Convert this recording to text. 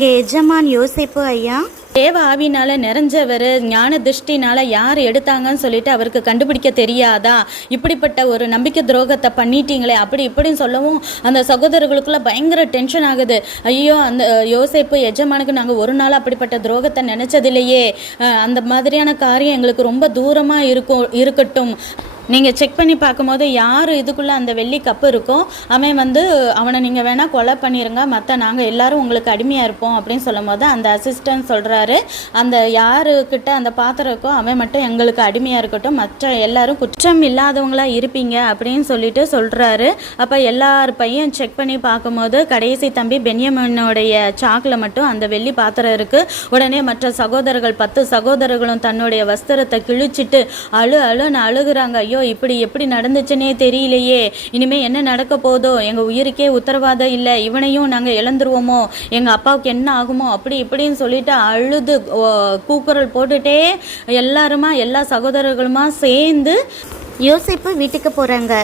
எங்கள் எஜமான் யோசிப்பு ஐயா தேவ ஆவினால் நிறைஞ்சவர், ஞான திருஷ்டினால் யார் எடுத்தாங்கன்னு சொல்லிட்டு அவருக்கு கண்டுபிடிக்க தெரியாதா? இப்படிப்பட்ட ஒரு நம்பிக்கை துரோகத்தை பண்ணிட்டீங்களே அப்படி இப்படின்னு சொல்லவும் அந்த சகோதரர்களுக்குள்ள பயங்கர டென்ஷன் ஆகுது. ஐயோ, அந்த யோசேப்பு எஜமானுக்கு நாங்கள் ஒரு நாள் அப்படிப்பட்ட துரோகத்தை நினச்சதில்லையே, அந்த மாதிரியான காரியம் எங்களுக்கு ரொம்ப தூரமாக இருக்கட்டும். நீங்கள் செக் பண்ணி பார்க்கும்போது யார் இதுக்குள்ளே அந்த வெள்ளி கப்பு இருக்கோ அவனை நீங்கள் வேணால் கொலை பண்ணிடுங்க, மற்ற நாங்கள் எல்லோரும் உங்களுக்கு அடிமையாக இருப்போம் அப்படின்னு சொல்லும் போது அந்த அசிஸ்டன்ட் சொல்கிறாரு, அந்த யாருக்கிட்ட அந்த பாத்திரம் இருக்கோ அவன் மட்டும் எங்களுக்கு அடிமையாக இருக்கட்டும், மற்ற எல்லாரும் குற்றம் இல்லாதவங்களாக இருப்பீங்க அப்படின்னு சொல்லிட்டு சொல்கிறாரு. அப்போ எல்லார் பையன் செக் பண்ணி பார்க்கும்போது கடைசி தம்பி பென்யமீனுடைய சாக்கில் மட்டும் அந்த வெள்ளி பாத்திரம் இருக்குது. உடனே மற்ற சகோதரர்கள் 10 சகோதரர்களும் தன்னுடைய வஸ்திரத்தை கிழிச்சிட்டு அழுன்னு அழுகுறாங்க. ஐயோ, இப்படி எப்படி நடந்துச்சுன்னே தெரியலையே, இனிமே என்ன நடக்க போதோ, எங்கள் உயிருக்கே உத்தரவாதம் இல்லை, இவனையும் நாங்கள் இழந்துருவோமோ, எங்கள் அப்பாவுக்கு என்ன ஆகுமோ, அப்படி இப்படின்னு சொல்லிட்டு அழுது கூக்குரல் போட்டுட்டே எல்லா சகோதரர்களுமா சேர்ந்து யோசிப்பு வீட்டுக்கு போகிறாங்க.